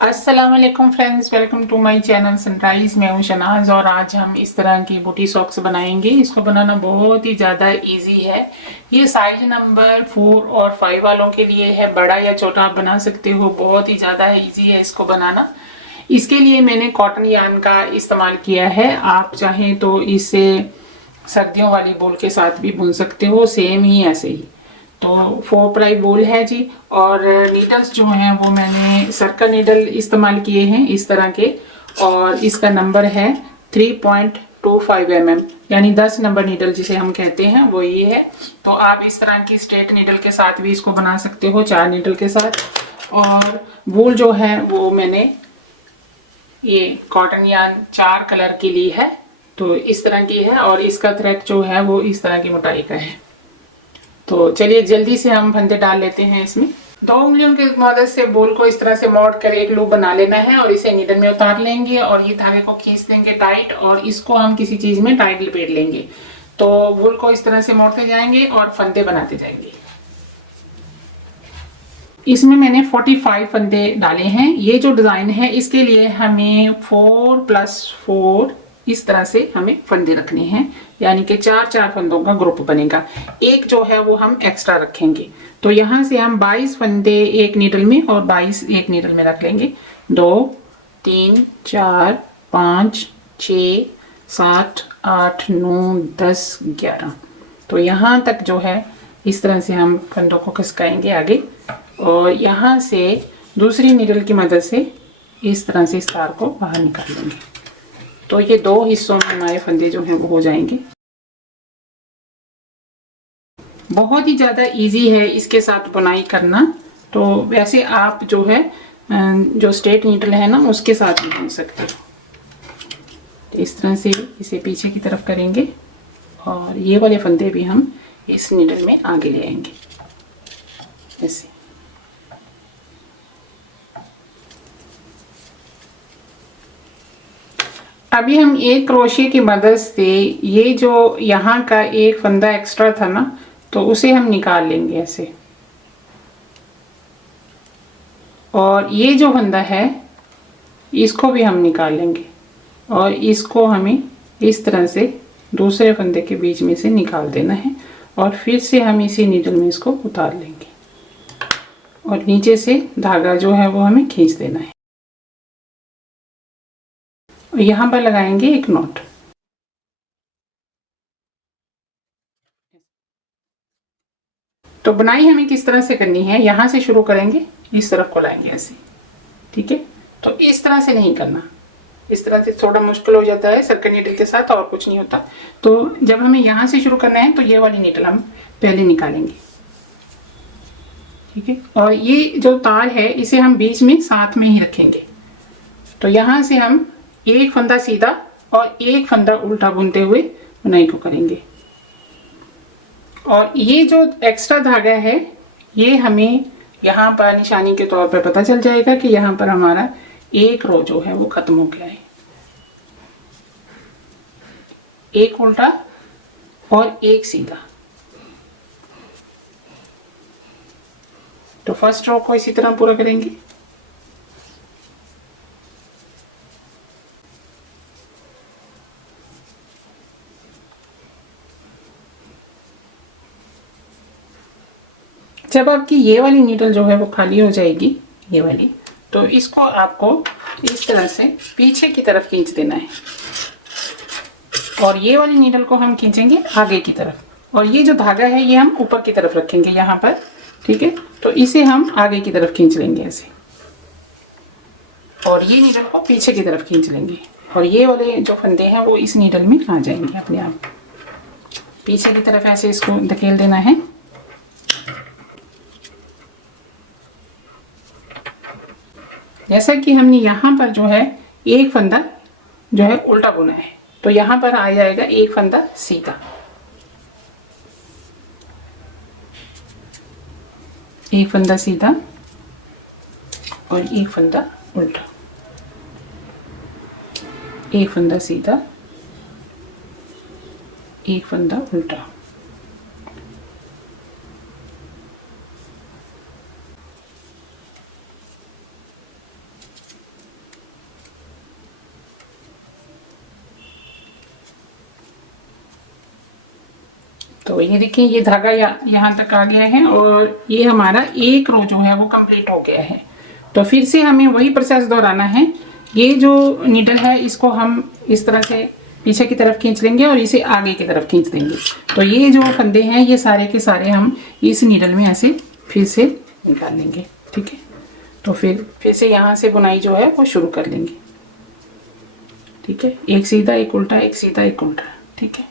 अस्सलाम वालेकुम friends, welcome to my channel Sunrise. मैं हूं शनाज और आज हम इस तरह की बूटी सॉक्स बनाएंगे। इसको बनाना बहुत ही ज़्यादा इजी है। ये साइज नंबर 4 और 5 वालों के लिए है, बड़ा या छोटा आप बना सकते हो। बहुत ही ज़्यादा इजी है इसको बनाना। इसके लिए मैंने कॉटन यार्न का इस्तेमाल किया है। आप चाहें तो इसे सर्दियों वाली बॉल के साथ भी बुन सकते हो, सेम ही ऐसे ही। तो 4 प्लाई बॉल है जी। और नीडल्स जो हैं वो मैंने सर्कल नीडल इस्तेमाल किए हैं इस तरह के, और इसका नंबर है 3.25 mm, यानी 10 नंबर नीडल जिसे हम कहते हैं वो ये है। तो आप इस तरह की स्ट्रेट नीडल के साथ भी इसको बना सकते हो, 4 नीडल के साथ। और वूल जो है वो मैंने ये कॉटन यार्न 4 कलर की ली है, तो इस तरह की है। और इसका थ्रेड जो है वो इस तरह की मोटाई का है। तो चलिए जल्दी से हम फंदे डाल लेते हैं इसमें। 2 उंगलियों की मदद से बॉल को इस तरह से मोड़ कर एक लूप बना लेना है और इसे नीडल में उतार लेंगे और ये धागे को खींच देंगे टाइट, और इसको हम किसी चीज में टाइट लपेट लेंगे। तो बॉल को इस तरह से मोड़ते जाएंगे और फंदे बनाते जाएंगे। इसमें मैंने 45 फंदे डाले हैं। ये जो डिजाइन है इसके लिए हमें 4+4 इस तरह से हमें फंदे रखने हैं, यानी कि 4-4 फंदों का ग्रुप बनेगा। एक जो है वो हम एक्स्ट्रा रखेंगे। तो यहाँ से हम 22 फंदे एक नीडल में और 22 एक नीडल में रख लेंगे। 2 3 4 5 6 7 8 9 10 11। तो यहाँ तक जो है इस तरह से हम फंदों को खिसकाएंगे आगे, और यहाँ से दूसरी नीडल की मदद से इस तरह से इस तार को बाहर निकाल लेंगे। तो ये 2 हिस्सों में हमारे फंदे जो हैं वो हो जाएंगे। बहुत ही ज़्यादा इजी है इसके साथ बुनाई करना। तो वैसे आप जो है जो स्ट्रेट नीडल है ना उसके साथ भी बुन सकते हो। तो इस तरह से इसे पीछे की तरफ करेंगे और ये वाले फंदे भी हम इस नीडल में आगे ले आएंगे ऐसे। अभी हम एक क्रोशे की मदद से ये जो यहाँ का एक फंदा एक्स्ट्रा था ना, तो उसे हम निकाल लेंगे ऐसे। और ये जो फंदा है इसको भी हम निकाल लेंगे और इसको हमें इस तरह से दूसरे फंदे के बीच में से निकाल देना है, और फिर से हम इसी नीडल में इसको उतार लेंगे और नीचे से धागा जो है वो हमें खींच देना है। और यहाँ पर लगाएंगे एक नॉट। तो बुनाई हमें किस तरह से करनी है, यहाँ से शुरू करेंगे, इस तरफ को लाएंगे ऐसे, ठीक है। तो इस तरह से नहीं करना, इस तरह से थोड़ा मुश्किल हो जाता है सर्कल नीडल के साथ, और कुछ नहीं होता। तो जब हमें यहाँ से शुरू करना है तो ये वाली नीडल हम पहले निकालेंगे, ठीक है। और ये जो तार है इसे हम बीच में साथ में ही रखेंगे। तो यहाँ से हम एक फंदा सीधा और एक फंदा उल्टा बुनते हुए बुनाई को करेंगे। और ये जो एक्स्ट्रा धागा है ये हमें यहाँ पर निशानी के तौर पर पता चल जाएगा कि यहाँ पर हमारा एक रो जो है वो खत्म हो गया है। एक उल्टा और एक सीधा। तो फर्स्ट रो को इसी तरह पूरा करेंगे। जब आपकी ये वाली नीडल जो है वो खाली हो जाएगी, ये वाली, तो इसको आपको इस तरह से पीछे की तरफ खींच देना है, और ये वाली नीडल को हम खींचेंगे आगे की तरफ, और ये जो धागा है ये हम ऊपर की तरफ रखेंगे यहाँ पर, ठीक है। तो इसे हम आगे की तरफ खींच लेंगे ऐसे, और ये नीडल को पीछे की तरफ खींच लेंगे, और ये वाले जो फंदे हैं वो इस नीडल में आ जाएंगे अपने आप। पीछे की तरफ ऐसे इसको धकेल देना है। जैसा कि हमने यहाँ पर जो है एक फंदा जो है उल्टा बुना है, तो यहाँ पर आ जाएगा एक फंदा सीधा, एक फंदा सीधा और एक फंदा उल्टा, एक फंदा सीधा, एक फंदा उल्टा। तो ये देखिए ये धागा यहाँ तक आ गया है और ये हमारा एक रो जो है वो कंप्लीट हो गया है। तो फिर से हमें वही प्रोसेस दोहराना है। ये जो नीडल है इसको हम इस तरह से पीछे की तरफ खींच लेंगे और इसे आगे की तरफ खींच देंगे। तो ये जो फंदे हैं ये सारे के सारे हम इस नीडल में ऐसे फिर से निकाल लेंगे। ठीक है, तो फिर से यहाँ से बुनाई जो है वो शुरू कर लेंगे। ठीक है, एक सीधा एक उल्टा, एक सीधा एक उल्टा। ठीक है,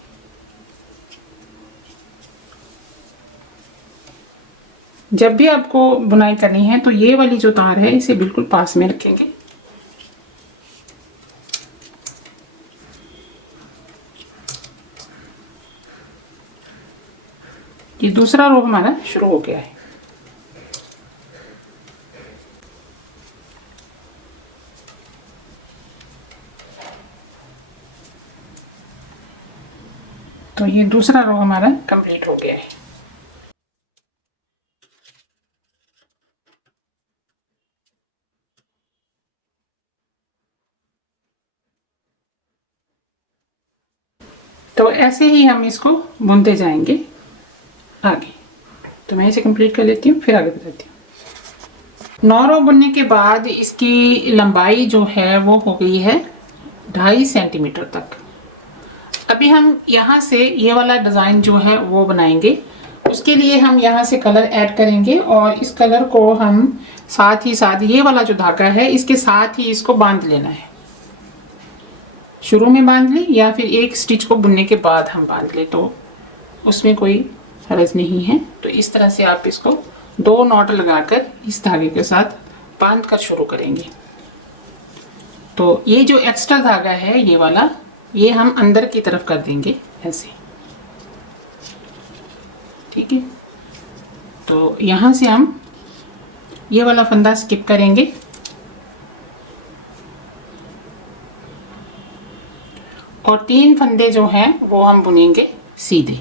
जब भी आपको बुनाई करनी है तो ये वाली जो तार है इसे बिल्कुल पास में रखेंगे। ये दूसरा रो हमारा शुरू हो गया है। तो ये दूसरा रो हमारा कंप्लीट हो गया है। तो ऐसे ही हम इसको बुनते जाएंगे आगे। तो मैं इसे कंप्लीट कर लेती हूँ, फिर आगे बताती हूँ। 9 रो बुनने के बाद इसकी लंबाई जो है वो हो गई है 2.5 सेंटीमीटर तक। अभी हम यहाँ से ये वाला डिज़ाइन जो है वो बनाएंगे। उसके लिए हम यहाँ से कलर ऐड करेंगे और इस कलर को हम साथ ही साथ ये वाला जो धागा है इसके साथ ही इसको बांध लेना है। शुरू में बांध लें या फिर एक स्टिच को बुनने के बाद हम बांध लें तो उसमें कोई हर्ज नहीं है। तो इस तरह से आप इसको 2 नॉट लगाकर इस धागे के साथ बांध कर शुरू करेंगे। तो ये जो एक्स्ट्रा धागा है ये वाला, ये हम अंदर की तरफ कर देंगे ऐसे। ठीक है, तो यहाँ से हम ये वाला फंदा स्किप करेंगे और 3 फंदे जो हैं वो हम बुनेंगे सीधे।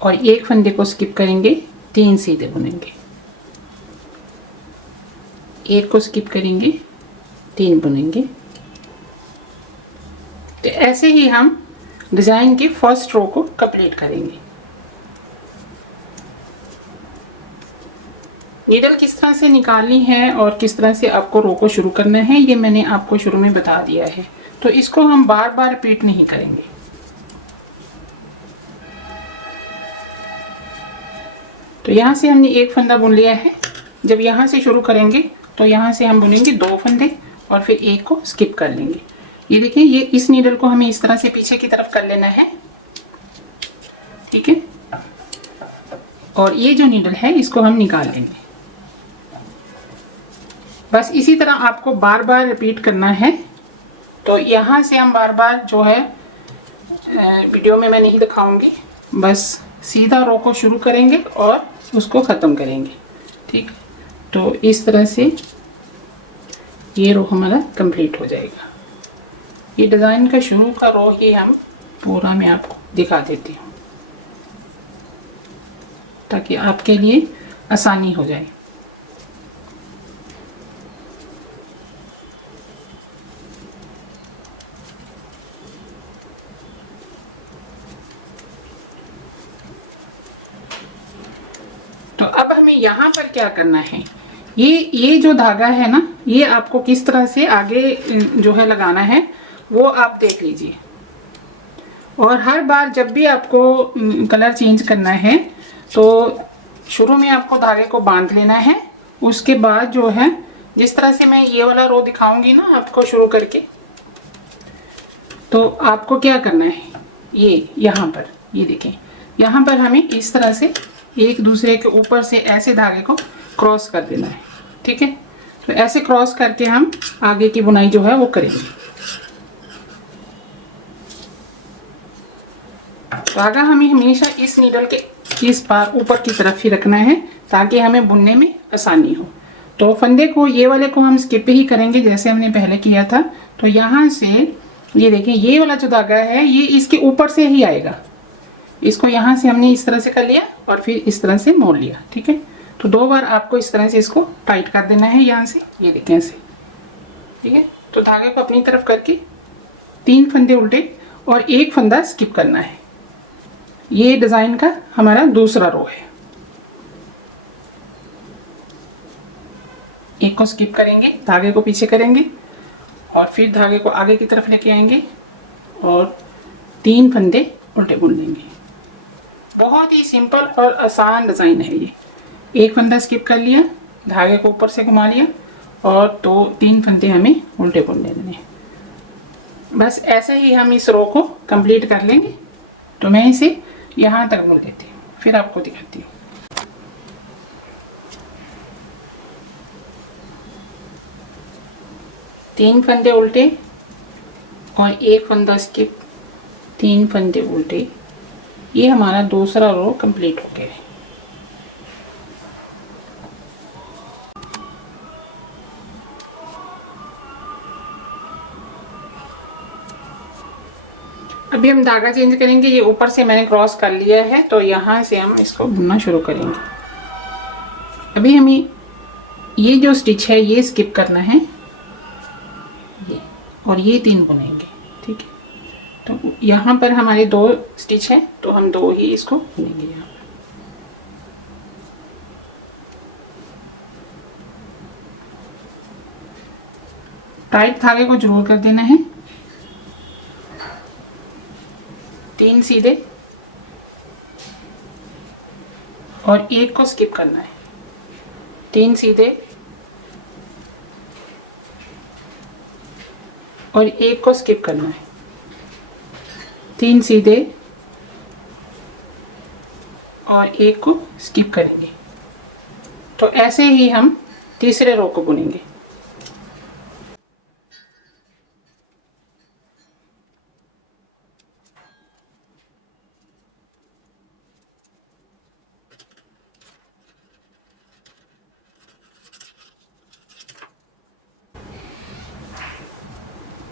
और एक फंदे को स्किप करेंगे, 3 सीधे बुनेंगे। एक को स्किप करेंगे, 3 बुनेंगे। तो ऐसे ही हम डिजाइन के फर्स्ट रो को कंप्लीट करेंगे। नीडल किस तरह से निकालनी है और किस तरह से आपको रो को शुरू करना है ये मैंने आपको शुरू में बता दिया है। तो इसको हम बार बार रिपीट नहीं करेंगे। तो यहाँ से हमने एक फंदा बुन लिया है। जब यहाँ से शुरू करेंगे तो यहाँ से हम बुनेंगे 2 फंदे और फिर एक को स्किप कर लेंगे। ये देखिए, ये इस नीडल को हमें इस तरह से पीछे की तरफ कर लेना है। ठीक है, और ये जो नीडल है इसको हम निकाल लेंगे। बस इसी तरह आपको बार बार रिपीट करना है। तो यहाँ से हम बार बार जो है वीडियो में मैं नहीं दिखाऊंगी, बस सीधा रो को शुरू करेंगे और उसको ख़त्म करेंगे। ठीक, तो इस तरह से ये रो हमारा कंप्लीट हो जाएगा। ये डिज़ाइन का शुरू का रो ही हम पूरा मैं आपको दिखा देती हूँ ताकि आपके लिए आसानी हो जाए। तो अब हमें यहाँ पर क्या करना है, ये जो धागा है ना, ये आपको किस तरह से आगे जो है लगाना है वो आप देख लीजिए। और हर बार जब भी आपको कलर चेंज करना है तो शुरू में आपको धागे को बांध लेना है। उसके बाद जो है जिस तरह से मैं ये वाला रो दिखाऊंगी ना आपको शुरू करके, तो आपको क्या करना है, ये यहाँ पर ये देखें, यहाँ पर हमें इस तरह से एक दूसरे के ऊपर से ऐसे धागे को क्रॉस कर देना है। ठीक है, तो ऐसे क्रॉस करके हम आगे की बुनाई जो है वो करेंगे। धागा हमें हमेशा इस नीडल के इस पार ऊपर की तरफ ही रखना है ताकि हमें बुनने में आसानी हो। तो फंदे को ये वाले को हम स्किप ही करेंगे जैसे हमने पहले किया था। तो यहाँ से ये देखें, ये वाला जो धागा है ये इसके ऊपर से ही आएगा। इसको यहाँ से हमने इस तरह से कर लिया और फिर इस तरह से मोड़ लिया। ठीक है, तो 2 बार आपको इस तरह से इसको टाइट कर देना है यहाँ से, ये देखें ऐसे। ठीक है, तो धागे को अपनी तरफ करके 3 फंदे उल्टे और 1 फंदा स्किप करना है। ये डिज़ाइन का हमारा दूसरा रो है। एक को स्किप करेंगे, धागे को पीछे करेंगे और फिर धागे को आगे की तरफ लेके आएंगे और 3 फंदे उल्टे बुन लेंगे। बहुत ही सिंपल और आसान डिज़ाइन है ये। एक फंदा स्किप कर लिया, धागे को ऊपर से घुमा लिया और 2-3 फंदे हमें उल्टे बुन लेने हैं। बस ऐसे ही हम इस रो को कंप्लीट कर लेंगे। तो मैं इसे यहाँ तक बुन लेती हूँ, फिर आपको दिखाती हूँ। तीन फंदे उल्टे और 1 फंदा स्किप, 3 फंदे उल्टे। ये हमारा दूसरा रो कंप्लीट हो गया है। अभी हम धागा चेंज करेंगे। ये ऊपर से मैंने क्रॉस कर लिया है, तो यहाँ से हम इसको बुनना शुरू करेंगे। अभी हमें ये जो स्टिच है ये स्किप करना है, ये और ये 3 बुनेंगे, ठीक है। तो यहाँ पर हमारे 2 स्टिच है, तो हम 2 ही इसको बुनेंगे। यहाँ पर टाइट धागे को जरूर कर देना है। 3 सीधे और 1 को स्किप करना है। 3 सीधे और 1 को स्किप करना है। 3 सीधे और 1 को स्किप करेंगे। तो ऐसे ही हम तीसरे रो को बुनेंगे।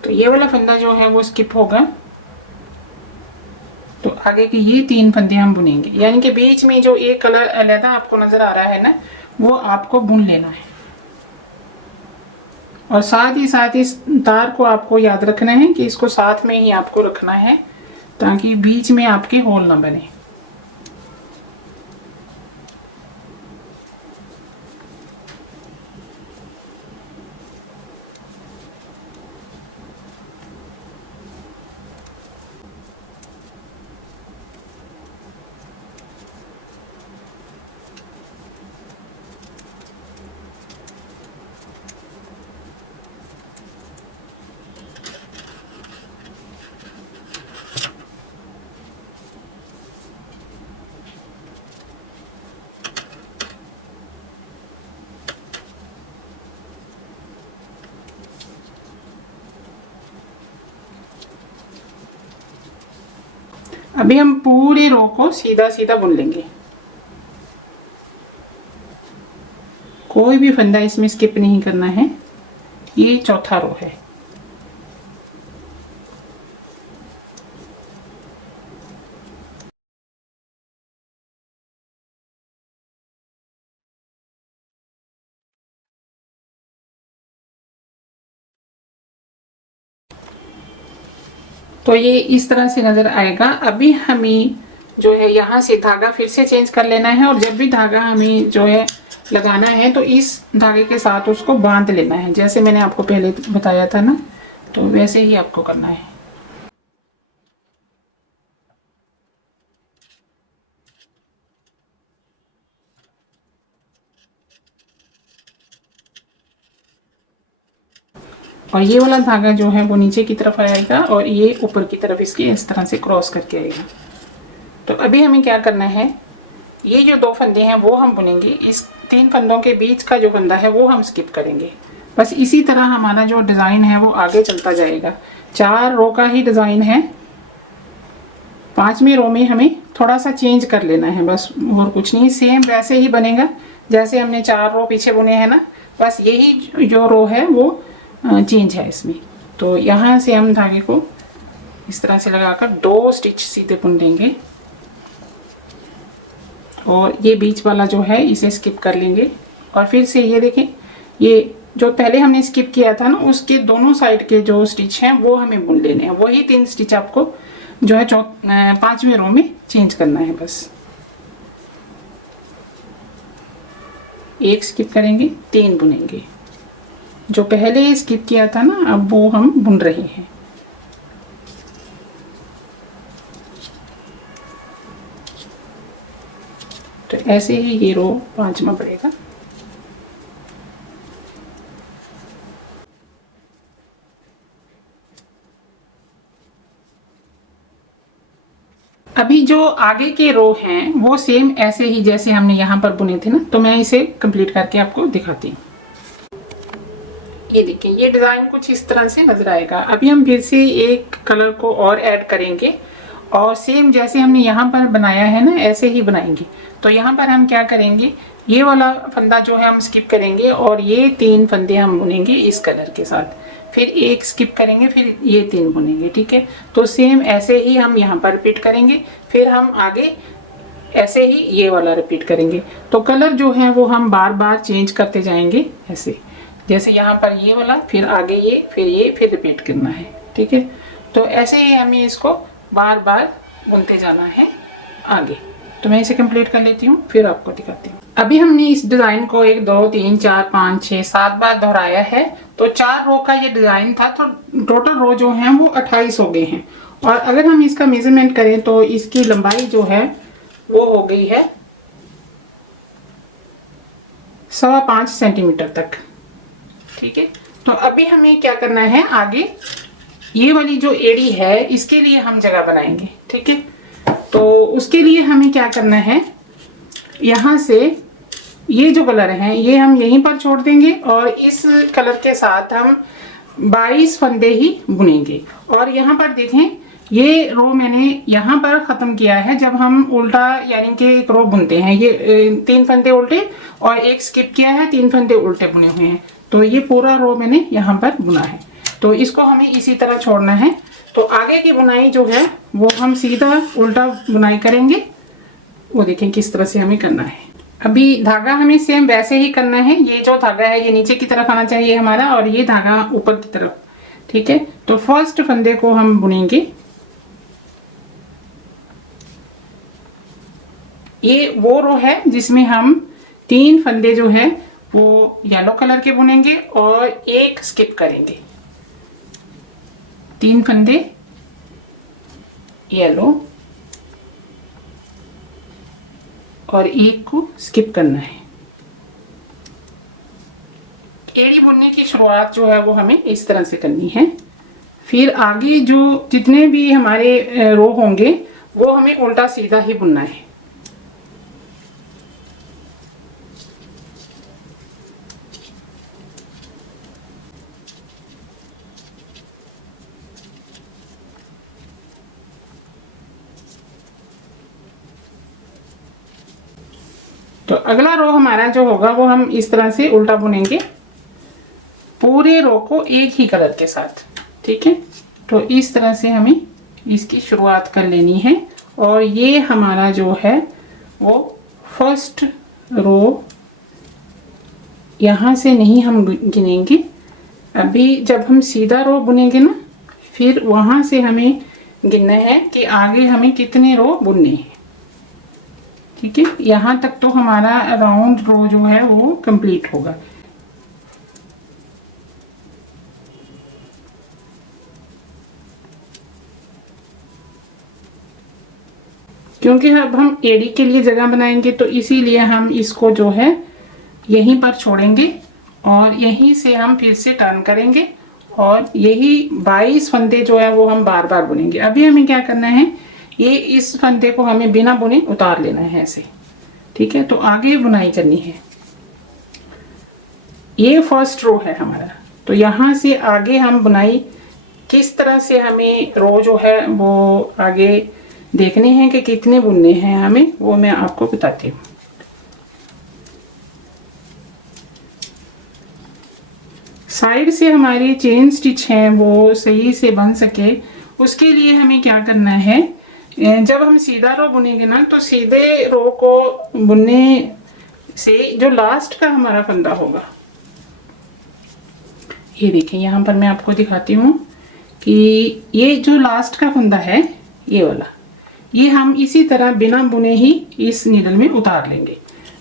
तो ये वाला फंदा जो है वो स्किप होगा, तो आगे के ये 3 फंदे हम बुनेंगे। यानी कि बीच में जो एक कलर अलग आपको नजर आ रहा है ना, वो आपको बुन लेना है। और साथ ही साथ इस तार को आपको याद रखना है कि इसको साथ में ही आपको रखना है, ताकि बीच में आपके होल ना बने। अभी हम पूरे रो को सीधा सीधा बुन लेंगे। कोई भी फंदा इसमें स्किप नहीं करना है। ये चौथा रो है। तो ये इस तरह से नजर आएगा। अभी हमें जो है यहाँ से धागा फिर से चेंज कर लेना है, और जब भी धागा हमें जो है लगाना है तो इस धागे के साथ उसको बांध लेना है। जैसे मैंने आपको पहले बताया था ना, तो वैसे ही आपको करना है। और ये वाला धागा जो है वो नीचे की तरफ आएगा और ये ऊपर की तरफ इसके इस तरह से क्रॉस करके आएगा। तो अभी हमें क्या करना है, ये जो 2 फंदे हैं वो हम बुनेंगे। इस 3 फंदों के बीच का जो फंदा है वो हम स्किप करेंगे। बस इसी तरह हमारा जो डिज़ाइन है वो आगे चलता जाएगा। 4 रो का ही डिज़ाइन है। 5वें रो में हमें थोड़ा सा चेंज कर लेना है, बस और कुछ नहीं। सेम वैसे ही बनेगा जैसे हमने 4 रो पीछे बुने हैं ना, बस यही जो रो है वो चेंज है इसमें। तो यहाँ से हम धागे को इस तरह से लगाकर 2 स्टिच सीधे बुन लेंगे और ये बीच वाला जो है इसे स्किप कर लेंगे। और फिर से ये देखें, ये जो पहले हमने स्किप किया था ना, उसके दोनों साइड के जो स्टिच हैं वो हमें बुन लेने हैं। वही 3 स्टिच आपको जो है 5वीं रो में चेंज करना है। बस एक स्किप करेंगे, 3 बुनेंगे। जो पहले स्किप किया था ना, अब वो हम बुन रहे हैं। तो ऐसे ही ये रो 5वां पड़ेगा। अभी जो आगे के रो हैं वो सेम ऐसे ही जैसे हमने यहाँ पर बुने थे ना, तो मैं इसे कंप्लीट करके आपको दिखाती हूँ। ये देखिए, ये डिज़ाइन कुछ इस तरह से नजर आएगा। अभी हम फिर से एक कलर को और ऐड करेंगे और सेम जैसे हमने यहाँ पर बनाया है ना, ऐसे ही बनाएंगे। तो यहाँ पर हम क्या करेंगे, ये वाला फंदा जो है हम स्किप करेंगे और ये 3 फंदे हम बुनेंगे इस कलर के साथ। फिर एक स्किप करेंगे, फिर ये 3 बुनेंगे। ठीक है, तो सेम ऐसे ही हम यहाँ पर रिपीट करेंगे। फिर हम आगे ऐसे ही ये वाला रिपीट करेंगे। तो कलर जो है वो हम बार बार चेंज करते जाएंगे ऐसे, जैसे यहाँ पर ये वाला, फिर आगे ये, फिर रिपीट करना है। ठीक है, तो ऐसे ही हमें इसको बार बार बुनते जाना है आगे। तो मैं इसे कंप्लीट कर लेती हूँ, फिर आपको दिखाती हूँ। अभी हमने इस डिज़ाइन को 1 2 3 4 5 6 7 बार दोहराया है। तो 4 रो का ये डिज़ाइन था, तो टोटल रो जो हैं वो 28 हो गए हैं। और अगर हम इसका मेजरमेंट करें तो इसकी लंबाई जो है वो हो गई है 5.25 सेंटीमीटर तक। ठीक है, तो अभी हमें क्या करना है, आगे ये वाली जो एड़ी है इसके लिए हम जगह बनाएंगे। ठीक है, तो उसके लिए हमें क्या करना है, यहाँ से ये जो कलर है ये हम यहीं पर छोड़ देंगे और इस कलर के साथ हम 22 फंदे ही बुनेंगे। और यहाँ पर देखें, ये रो मैंने यहाँ पर ख़त्म किया है जब हम उल्टा यानी कि एक रो बुनते हैं। ये 3 फंदे उल्टे और एक स्किप किया है, 3 फंदे उल्टे बुने हुए हैं। तो ये पूरा रो मैंने यहाँ पर बुना है। तो इसको हमें इसी तरह छोड़ना है। तो आगे की बुनाई जो है वो हम सीधा उल्टा बुनाई करेंगे। वो देखें किस तरह से हमें करना है। अभी धागा हमें सेम वैसे ही करना है। ये जो धागा है ये नीचे की तरफ आना चाहिए हमारा, और ये धागा ऊपर की तरफ। ठीक है, तो फर्स्ट फंदे को हम बुनेंगे। ये वो रो है जिसमें हम 3 फंदे जो है वो येलो कलर के बुनेंगे और एक स्किप करेंगे। 3 फंदे येलो और एक को स्किप करना है। एड़ी बुनने की शुरुआत जो है वो हमें इस तरह से करनी है। फिर आगे जो जितने भी हमारे रो होंगे वो हमें उल्टा सीधा ही बुनना है। तो अगला रो हमारा जो होगा वो हम इस तरह से उल्टा बुनेंगे, पूरे रो को एक ही कलर के साथ। ठीक है, तो इस तरह से हमें इसकी शुरुआत कर लेनी है। और ये हमारा जो है वो फर्स्ट रो, यहाँ से नहीं हम गिनेंगे। अभी जब हम सीधा रो बुनेंगे ना, फिर वहाँ से हमें गिनना है कि आगे हमें कितने रो बुनने हैं। ठीक है, यहाँ तक तो हमारा राउंड रो जो है वो कंप्लीट होगा। क्योंकि अब हम एड़ी के लिए जगह बनाएंगे तो इसीलिए हम इसको जो है यहीं पर छोड़ेंगे और यहीं से हम फिर से टर्न करेंगे और यही 22 फंदे जो है वो हम बार बार बुनेंगे। अभी हमें क्या करना है, ये इस फंदे को हमें बिना बुने उतार लेना है ऐसे। ठीक है, तो आगे बुनाई करनी है। ये फर्स्ट रो है हमारा, तो यहाँ से आगे हम बुनाई किस तरह से हमें रो जो है वो आगे देखने हैं कि कितने बुनने हैं हमें, वो मैं आपको बताती हूँ। साइड से हमारी चेन स्टिच हैं वो सही से बन सके, उसके लिए हमें क्या करना है, जब हम सीधा रो बुनेंगे ना तो सीधे रो को बुनने से जो लास्ट का हमारा फंदा होगा ये देखें, यहाँ पर मैं आपको दिखाती हूँ कि ये जो लास्ट का फंदा है ये वाला, ये हम इसी तरह बिना बुने ही इस नीडल में उतार लेंगे।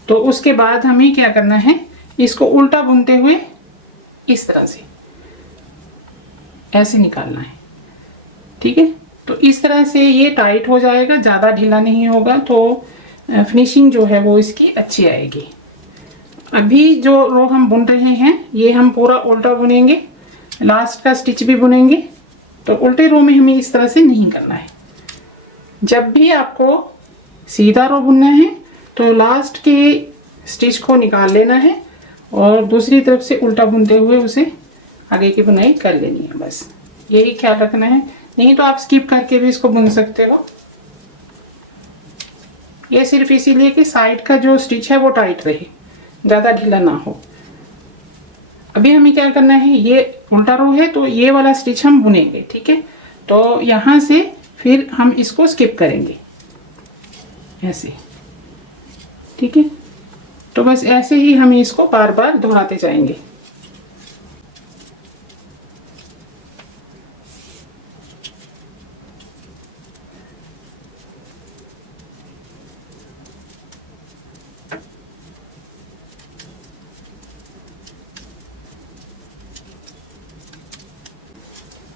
तो उसके बाद हमें क्या करना है, इसको उल्टा बुनते हुए इस तरह से ऐसे निकालना है। ठीक है, तो इस तरह से ये टाइट हो जाएगा, ज़्यादा ढीला नहीं होगा, तो फिनिशिंग जो है वो इसकी अच्छी आएगी। अभी जो रो हम बुन रहे हैं ये हम पूरा उल्टा बुनेंगे, लास्ट का स्टिच भी बुनेंगे। तो उल्टे रो में हमें इस तरह से नहीं करना है। जब भी आपको सीधा रो बुनना है तो लास्ट के स्टिच को निकाल लेना है और दूसरी तरफ से उल्टा बुनते हुए उसे आगे की बुनाई कर लेनी है, बस यही ख्याल रखना है। नहीं तो आप स्किप करके भी इसको बुन सकते हो। ये सिर्फ इसीलिए कि साइड का जो स्टिच है वो टाइट रहे, ज़्यादा ढीला ना हो। अभी हमें क्या करना है, ये उल्टा रो है तो ये वाला स्टिच हम बुनेंगे। ठीक है, तो यहाँ से फिर हम इसको स्किप करेंगे ऐसे। ठीक है, तो बस ऐसे ही हमें इसको बार बार दोहराते जाएंगे।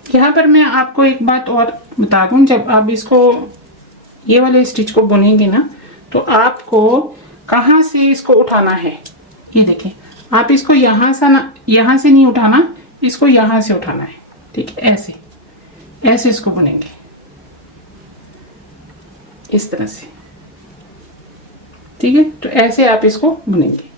यहाँ पर मैं आपको एक बात और बता दूं, जब आप इसको ये वाले स्टिच को बुनेंगे ना तो आपको कहाँ से इसको उठाना है, ये देखें। आप इसको यहाँ से नहीं उठाना, इसको यहाँ से उठाना है। ठीक है, ऐसे ऐसे इसको बुनेंगे इस तरह से। ठीक है, तो ऐसे आप इसको बुनेंगे।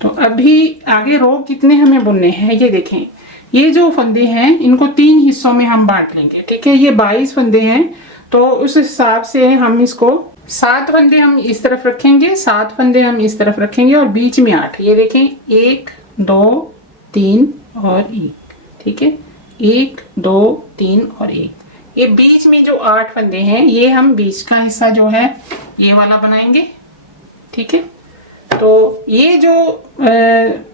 तो अभी आगे रो कितने हमें बुनने हैं ये देखें। ये जो फंदे हैं इनको 3 हिस्सों में हम बांट लेंगे। ठीक है, ये 22 फंदे हैं, तो उस हिसाब से हम इसको 7 फंदे हम इस तरफ रखेंगे, 7 फंदे हम इस तरफ रखेंगे और बीच में 8। ये देखें, 1 2 3 और 1। ठीक है, 1 2 3 और 1। ये बीच में जो 8 फंदे हैं ये हम बीच का हिस्सा जो है ये वाला बनाएंगे। ठीक है, तो ये जो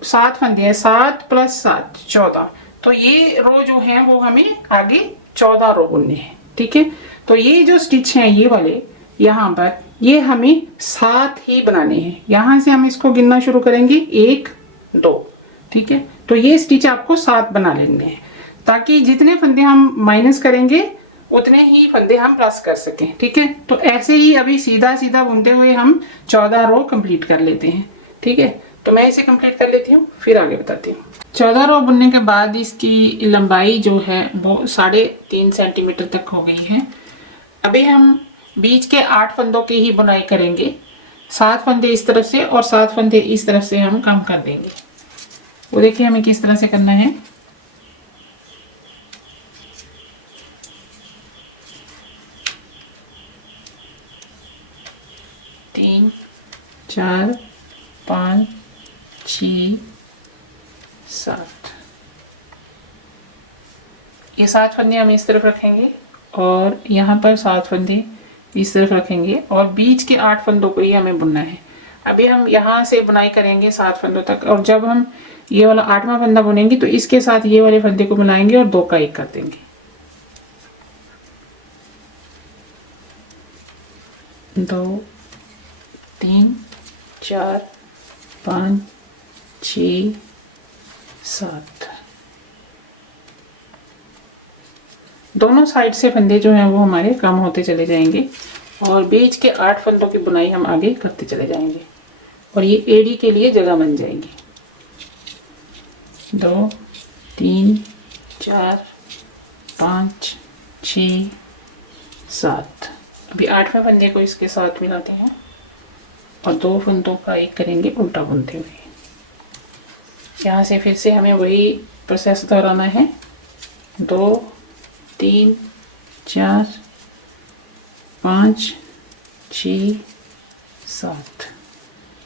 7 फंदे हैं, 7 + 7 14, तो ये रो जो है वो हमें आगे 14 रो बुनने हैं। ठीक है, तो ये जो स्टिच हैं ये वाले यहाँ पर, ये हमें 7 ही बनाने हैं। यहाँ से हम इसको गिनना शुरू करेंगे, 1 2। ठीक है, तो ये स्टिच आपको 7 बना लेने हैं ताकि जितने फंदे हम माइनस करेंगे उतने ही फंदे हम प्लस कर सकें। ठीक है, तो ऐसे ही अभी सीधा सीधा बुनते हुए हम 14 रो कंप्लीट कर लेते हैं। ठीक है, तो मैं इसे कंप्लीट कर लेती हूँ, फिर आगे बताती हूँ। 14 रो बुनने के बाद इसकी लंबाई जो है वो 3.5 सेंटीमीटर तक हो गई है। अभी हम बीच के 8 फंदों की ही बुनाई करेंगे। 7 फंदे इस तरफ से और 7 फंदे इस तरफ से हम कम कर देंगे। वो देखिए हमें किस तरह से करना है। तीन 4 5 6 7, ये 7 फंदे हम इस तरफ रखेंगे और यहाँ पर 7 फंदे इस तरफ रखेंगे और बीच के 8 फंदों को ही हमें बुनना है। अभी हम यहाँ से बुनाई करेंगे 7 फंदों तक, और जब हम ये वाला 8वां फंदा बुनेंगे तो इसके साथ ये वाले फंदे को मिलाएंगे और 2 का 1 कर देंगे। 2 3 4 5 6 7। दोनों साइड से फंदे जो हैं वो हमारे कम होते चले जाएंगे और बीच के 8 फंदों की बुनाई हम आगे करते चले जाएंगे और ये एड़ी के लिए जगह बन जाएगी। 2 3 4 5 6 7। अभी 8वें फंदे को इसके साथ मिलाते हैं और 2 फंदों का 1 करेंगे उल्टा बुनते हुए। यहाँ से फिर से हमें वही प्रोसेस दोहराना है। 2 3 4 5 6 7।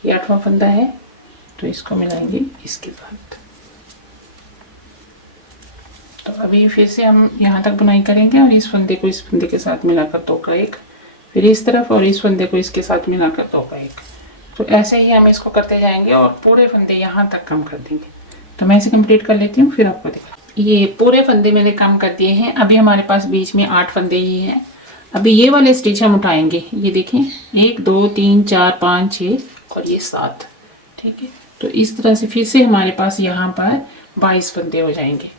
ये 8वां फंदा है तो इसको मिलाएंगे इसके साथ। तो अभी फिर से हम यहाँ तक बुनाई करेंगे और इस फंदे को इस फंदे के साथ मिलाकर 2 का 1, फिर इस तरफ और इस फंदे को इसके साथ मिलाकर 2 का 1। तो ऐसे ही हम इसको करते जाएंगे और पूरे फंदे यहाँ तक कम कर देंगे। तो मैं इसे कंप्लीट कर लेती हूँ, फिर आपको दिखा। ये पूरे फंदे मैंने कम कर दिए हैं। अभी हमारे पास बीच में 8 फंदे ही हैं। अभी ये वाले स्टिच हम उठाएंगे। ये देखें 1 2 3 4 5 6 और ये 7। ठीक है, तो इस तरह से फिर से हमारे पास यहाँ पर 22 फंदे हो जाएंगे।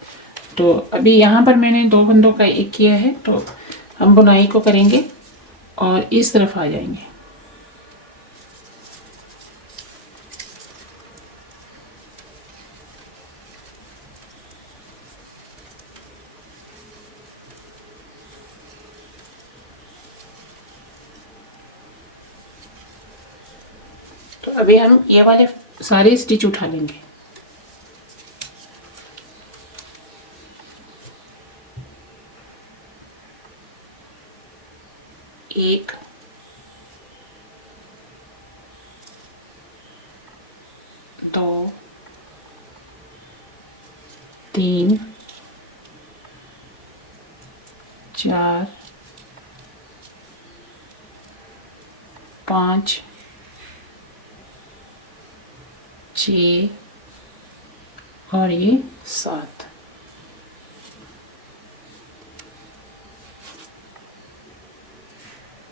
तो अभी यहाँ पर मैंने 2 फंदों का एक किया है, तो हम बुनाई को करेंगे और इस तरफ आ जाएंगे। तो अभी हम ये वाले सारे स्टिच उठा लेंगे। एक, दो, 3, 4, 5, 6 और ये 7।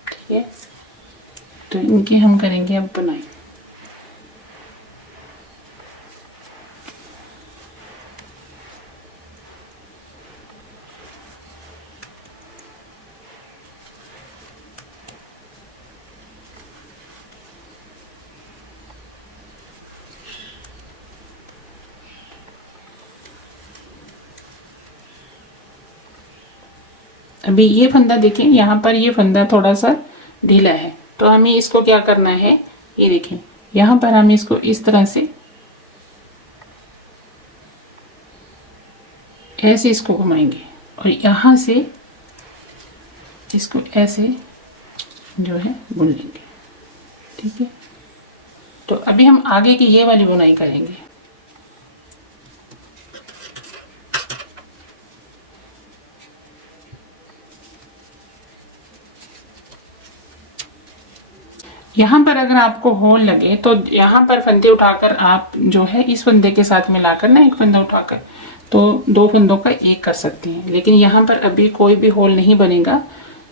ठीक है, तो इनकी हम करेंगे अब बुनाई। अभी ये फंदा देखें, यहाँ पर ये फंदा थोड़ा सा ढीला है, तो हमें इसको क्या करना है, ये देखें यहाँ पर हम इसको इस तरह से ऐसे इसको घुमाएंगे और यहाँ से इसको ऐसे जो है बुन लेंगे। ठीक है, तो अभी हम आगे की ये वाली बुनाई करेंगे। यहाँ पर अगर आपको होल लगे तो यहाँ पर फंदे उठाकर आप जो है इस फंदे के साथ मिलाकर ना, एक फंदा उठाकर तो 2 फंदों का एक कर सकते हैं। लेकिन यहाँ पर अभी कोई भी होल नहीं बनेगा,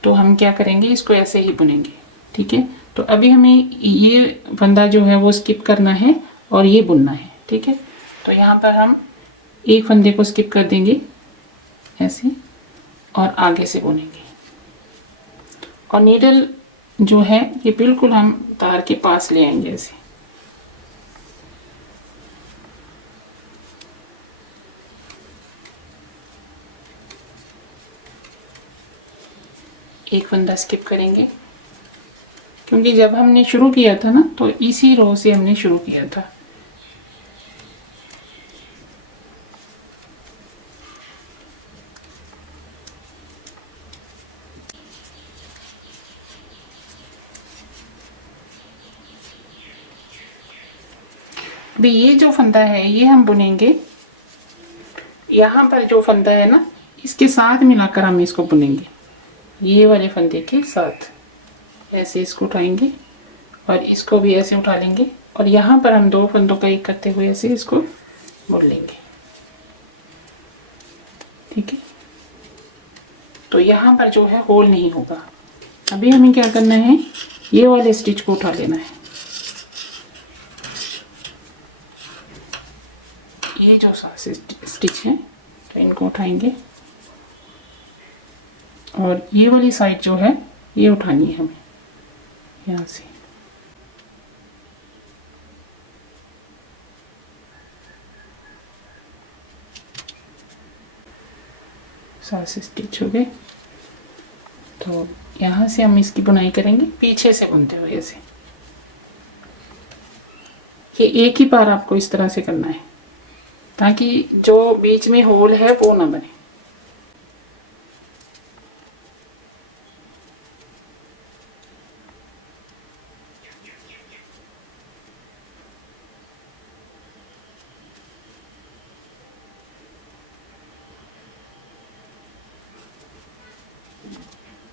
तो हम क्या करेंगे, इसको ऐसे ही बुनेंगे। ठीक है, तो अभी हमें ये फंदा जो है वो स्किप करना है और ये बुनना है। ठीक है, तो यहाँ पर हम एक फंदे को स्किप कर देंगे ऐसे और आगे से बुनेंगे और नीडल जो है ये बिल्कुल हम तार के पास ले आएंगे ऐसे। एक फंदा स्किप करेंगे क्योंकि जब हमने शुरू किया था ना, तो इसी रो से हमने शुरू किया था। अभी ये जो फंदा है ये हम बुनेंगे, यहाँ पर जो फंदा है ना इसके साथ मिलाकर हम इसको बुनेंगे, ये वाले फंदे के साथ ऐसे इसको उठाएंगे और इसको भी ऐसे उठा लेंगे और यहाँ पर हम 2 फंदों का एक करते हुए ऐसे इसको बुन लेंगे। ठीक है, तो यहाँ पर जो है होल नहीं होगा। अभी हमें क्या करना है, ये वाले स्टिच को उठा लेना है। ये जो 7 स्टिच है तो इनको उठाएंगे और ये वाली साइड जो है ये उठानी है हमें यहाँ से। सात स्टिच हो गए, तो यहाँ से हम इसकी बुनाई करेंगे पीछे से बुनते हुए ऐसे। ये एक ही बार आपको इस तरह से करना है ताकि जो बीच में होल है वो ना बने।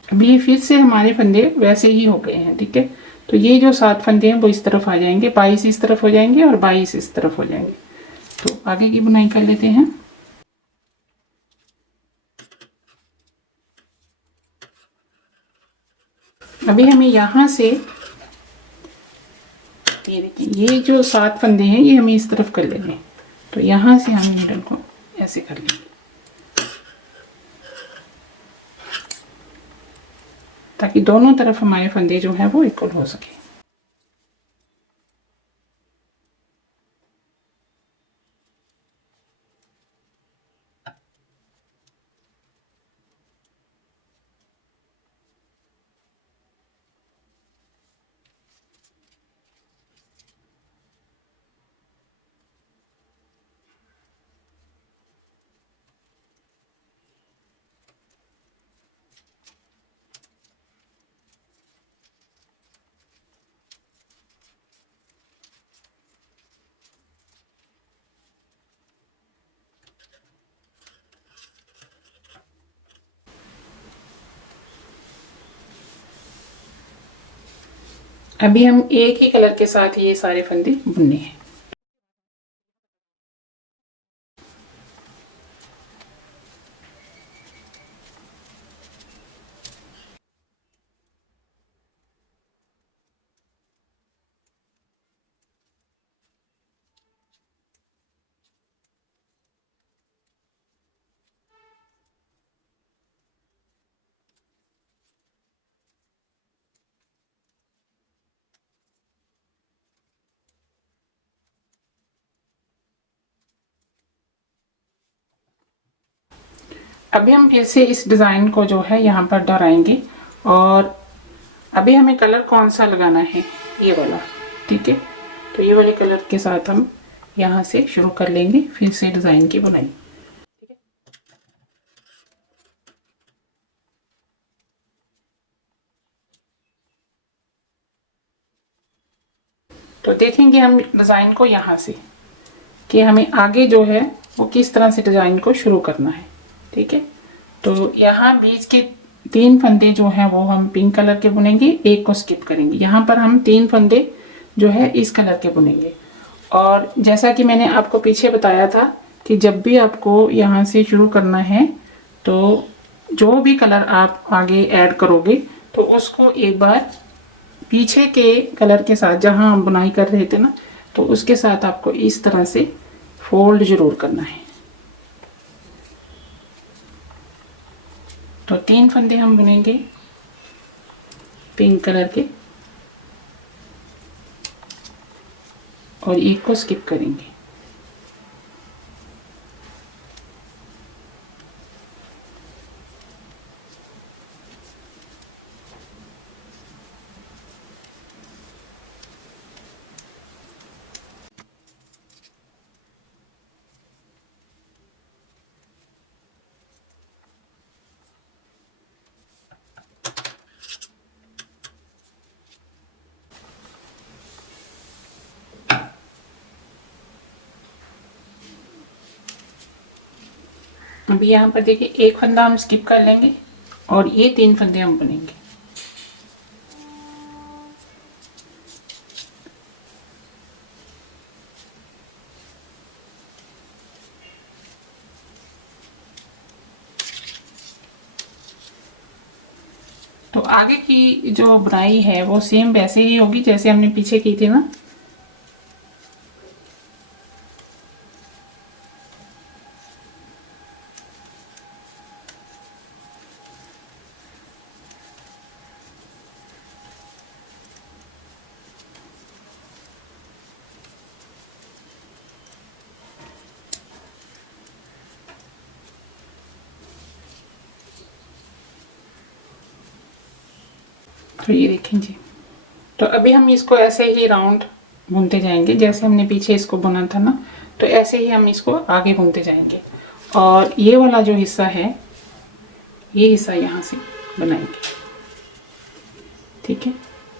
अभी फिर से हमारे फंदे वैसे ही हो गए हैं। ठीक है, तो ये जो 7 फंदे हैं वो इस तरफ आ जाएंगे, 22 इस तरफ हो जाएंगे और 22 इस तरफ हो जाएंगे। तो आगे की बुनाई कर लेते हैं। अभी हमें यहाँ से ये देखिए, ये जो 7 फंदे हैं ये हमें इस तरफ कर लेंगे। तो यहाँ से हम नीडल को ऐसे कर लेंगे ताकि दोनों तरफ हमारे फंदे जो हैं वो इक्वल हो सके। अभी हम एक ही कलर के साथ ये सारे फंदे बुनने हैं। अभी हम फिर से इस डिज़ाइन को जो है यहाँ पर दोहराएंगे और अभी हमें कलर कौन सा लगाना है, ये वाला, ठीक है। तो ये वाले कलर के साथ हम यहाँ से शुरू कर लेंगे फिर से डिज़ाइन की बुनाई। तो देखेंगे हम डिज़ाइन को यहाँ से कि हमें आगे जो है वो किस तरह से डिज़ाइन को शुरू करना है, ठीक है। तो यहाँ बीच के 3 फंदे जो हैं वो हम पिंक कलर के बुनेंगे, एक को स्किप करेंगे। यहाँ पर हम 3 फंदे जो है इस कलर के बुनेंगे। और जैसा कि मैंने आपको पीछे बताया था कि जब भी आपको यहाँ से शुरू करना है तो जो भी कलर आप आगे ऐड करोगे तो उसको एक बार पीछे के कलर के साथ, जहाँ हम बुनाई कर रहे थे ना, तो उसके साथ आपको इस तरह से फोल्ड जरूर करना है। तो 3 फंदे हम बुनेंगे पिंक कलर के और एक को स्किप करेंगे। अभी यहाँ पर देखिए एक फंदा हम स्किप कर लेंगे और ये 3 फंदे हम बुनेंगे। तो आगे की जो बुनाई है वो सेम वैसे ही होगी जैसे हमने पीछे की थी ना। तो ये देखें जी, तो अभी हम इसको ऐसे ही राउंड बुनते जाएंगे जैसे हमने पीछे इसको बुना था ना, तो ऐसे ही हम इसको आगे बुनते जाएंगे। और ये वाला जो हिस्सा है, ये हिस्सा यहाँ से बनाएंगे, ठीक है।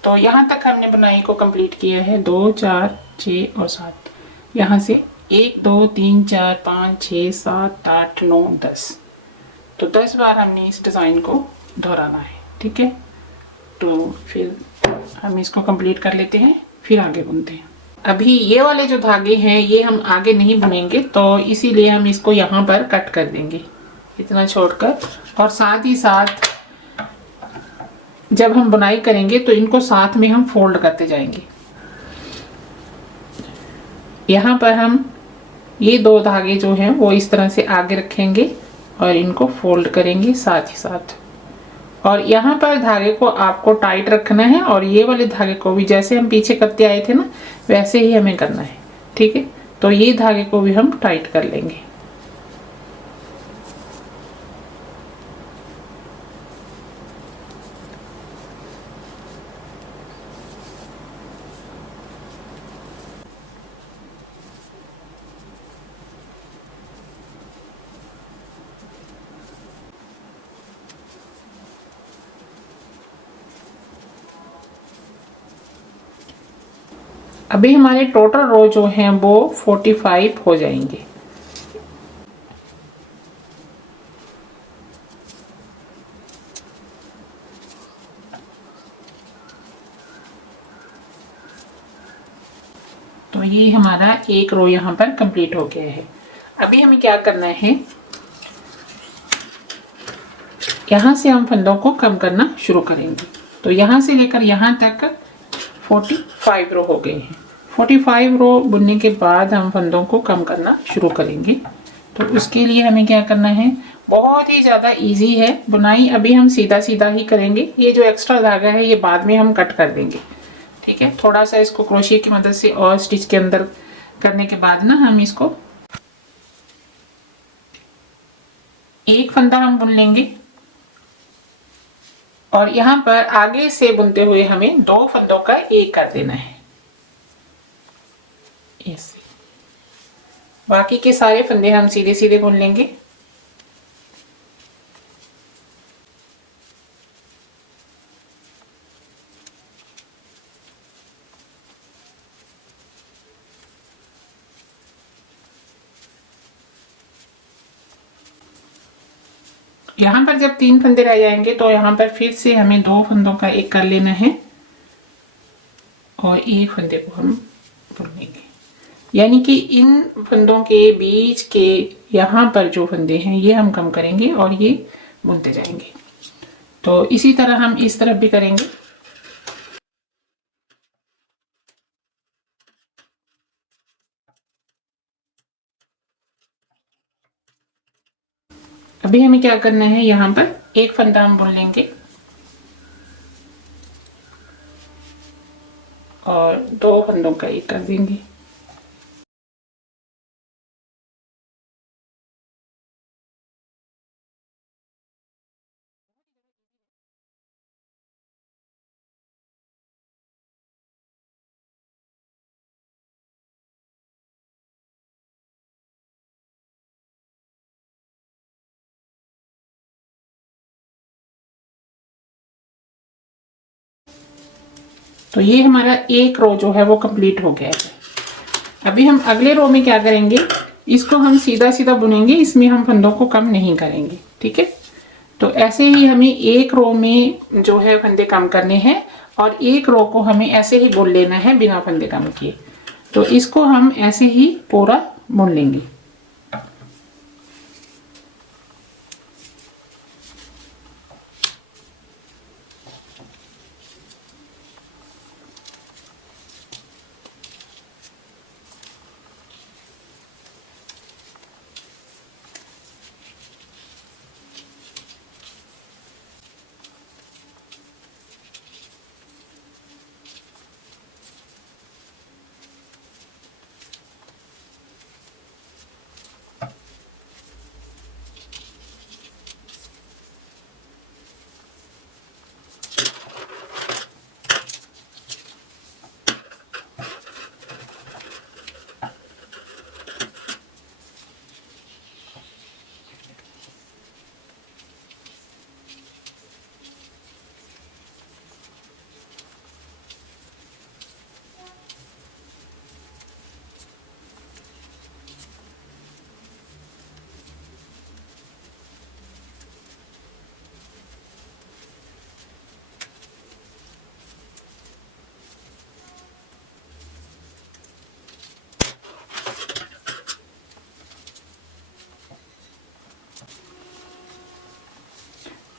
तो यहाँ तक हमने बुनाई को कंप्लीट किया है। 2 4 6 और 7, यहाँ से 1 2 3 4 5 6 7 8 9 10, तो 10 बार हमने इस डिज़ाइन को दोहराना है, ठीक है। तो फिर हम इसको कंप्लीट कर लेते हैं, फिर आगे बुनते हैं। अभी ये वाले जो धागे हैं ये हम आगे नहीं बुनेंगे, तो इसीलिए हम इसको यहाँ पर कट कर देंगे, इतना छोड़कर। और साथ ही साथ जब हम बुनाई करेंगे तो इनको साथ में हम फोल्ड करते जाएंगे। यहाँ पर हम ये 2 धागे जो हैं वो इस तरह से आगे रखेंगे और इनको फोल्ड करेंगे साथ ही साथ। और यहाँ पर धागे को आपको टाइट रखना है और ये वाले धागे को भी जैसे हम पीछे करते आए थे ना वैसे ही हमें करना है, ठीक है। तो ये धागे को भी हम टाइट कर लेंगे। अभी हमारे टोटल रो जो हैं वो 45 हो जाएंगे। तो ये हमारा एक रो यहाँ पर कंप्लीट हो गया है। अभी हमें क्या करना है, यहाँ से हम फंदों को कम करना शुरू करेंगे। तो यहाँ से लेकर यहाँ तक 45 रो हो गए हैं। 45 रो बुनने के बाद हम फंदों को कम करना शुरू करेंगे। तो उसके लिए हमें क्या करना है, बहुत ही ज़्यादा इजी है बुनाई। अभी हम सीधा सीधा ही करेंगे। ये जो एक्स्ट्रा धागा है ये बाद में हम कट कर देंगे, ठीक है। थोड़ा सा इसको क्रोशिया की मदद से और स्टिच के अंदर करने के बाद ना हम इसको एक फंदा हम बुन लेंगे और यहाँ पर आगे से बुनते हुए हमें 2 फंदों का एक कर देना है ऐसे। बाकी के सारे फंदे हम सीधे सीधे बुन लेंगे। यहाँ पर जब 3 फंदे रह जाएंगे तो यहाँ पर फिर से हमें 2 फंदों का एक कर लेना है और एक फंदे को हम बुन लेंगे। यानी कि इन फंदों के बीच के यहाँ पर जो फंदे हैं ये हम कम करेंगे और ये बुनते जाएंगे। तो इसी तरह हम इस तरफ भी करेंगे। अभी हमें क्या करना है, यहाँ पर एक फंदा हम बुन लेंगे और 2 फंदों का एक कर देंगे। तो ये हमारा एक रो जो है वो कंप्लीट हो गया है। अभी हम अगले रो में क्या करेंगे, इसको हम सीधा सीधा बुनेंगे, इसमें हम फंदों को कम नहीं करेंगे, ठीक है। तो ऐसे ही हमें एक रो में जो है फंदे कम करने हैं और एक रो को हमें ऐसे ही बुन लेना है बिना फंदे कम किए। तो इसको हम ऐसे ही पूरा बुन लेंगे।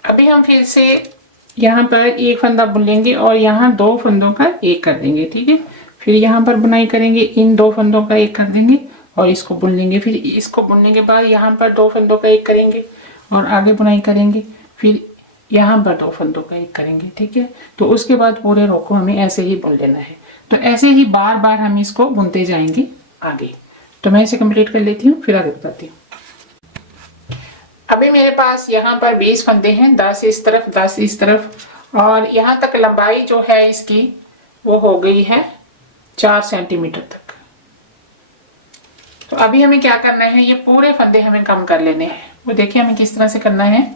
अभी हम फिर से यहाँ पर एक फंदा बुन लेंगे और यहाँ 2 फंदों का एक कर देंगे, ठीक है। फिर यहाँ पर बुनाई करेंगे, इन 2 फंदों का एक कर देंगे और इसको बुन लेंगे। फिर इसको बुनने के बाद यहाँ पर 2 फंदों का एक करेंगे और आगे बुनाई करेंगे। फिर यहाँ पर 2 फंदों का एक करेंगे, ठीक है। तो उसके बाद पूरे रो को हमें ऐसे ही बुन लेना है। तो ऐसे ही बार बार हम इसको बुनते जाएंगे आगे। तो मैं इसे कंप्लीट कर लेती हूँ, फिर आगे बताती हूँ। अभी मेरे पास यहाँ पर 20 फंदे हैं, 10 इस तरफ 10 इस तरफ, और यहाँ तक लंबाई जो है इसकी वो हो गई है 4 सेंटीमीटर तक। तो अभी हमें क्या करना है, ये पूरे फंदे हमें कम कर लेने हैं। वो देखिए हमें किस तरह से करना है।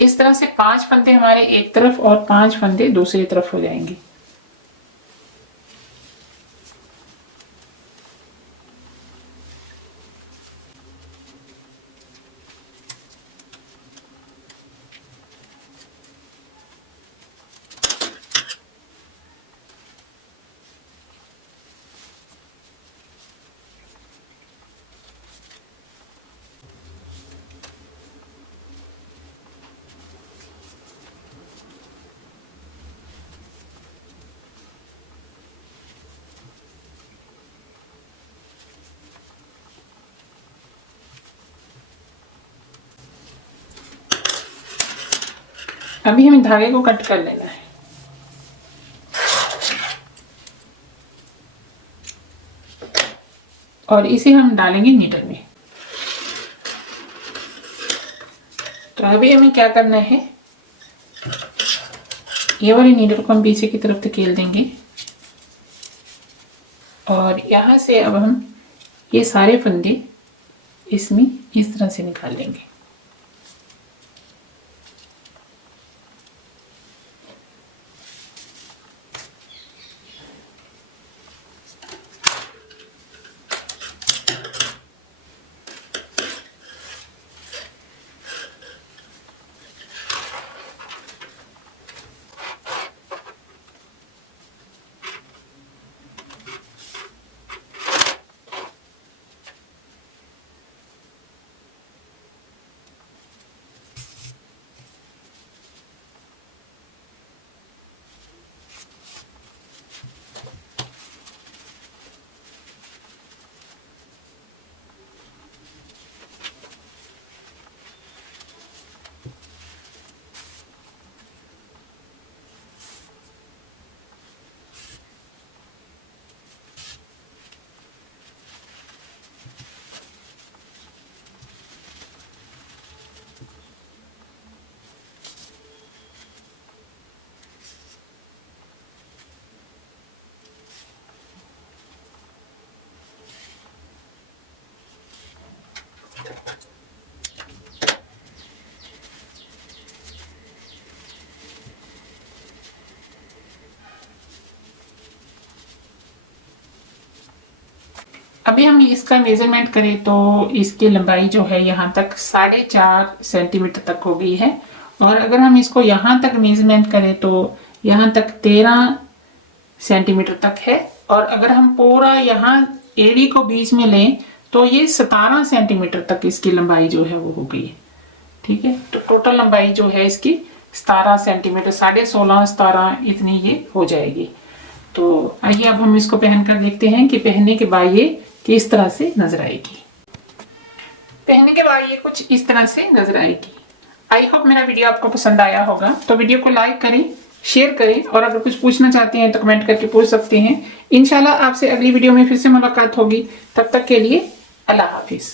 इस तरह से 5 फंदे हमारे एक तरफ और 5 फंदे दूसरी तरफ हो जाएंगे। अभी हमें धागे को कट कर लेना है। और इसे हम डालेंगे नीडल में। तो अभी हमें क्या करना है, ये वाली नीडल को हम पीछे की तरफ धकेल देंगे और यहाँ से अब हम ये सारे फंदे इसमें इस तरह से निकाल लेंगे। अभी हम इसका मेजरमेंट करें तो इसकी लंबाई जो है यहाँ तक 4.5 सेंटीमीटर तक हो गई है। और अगर हम इसको यहाँ तक मेजरमेंट करें तो यहाँ तक 13 सेंटीमीटर तक है। और अगर हम पूरा यहाँ एड़ी को बीच में लें तो ये 17 सेंटीमीटर तक इसकी लंबाई जो है वो हो गई है, ठीक है। तो टोटल लंबाई जो है इसकी 17 सेंटीमीटर, 16.5 17 इतनी ये हो जाएगी। तो आइए अब हम इसको पहनकर देखते हैं कि पहनने के बाद ये किस तरह से नजर आएगी। पहनने के बाद ये कुछ इस तरह से नजर आएगी। आई होप मेरा वीडियो आपको पसंद आया होगा। तो वीडियो को लाइक करें, शेयर करें और अगर कुछ पूछना चाहते हैं तो कमेंट करके पूछ सकते हैं। इंशाल्लाह आपसे अगली वीडियो में फिर से मुलाकात होगी। तब तक के लिए अल्लाह हाफिज।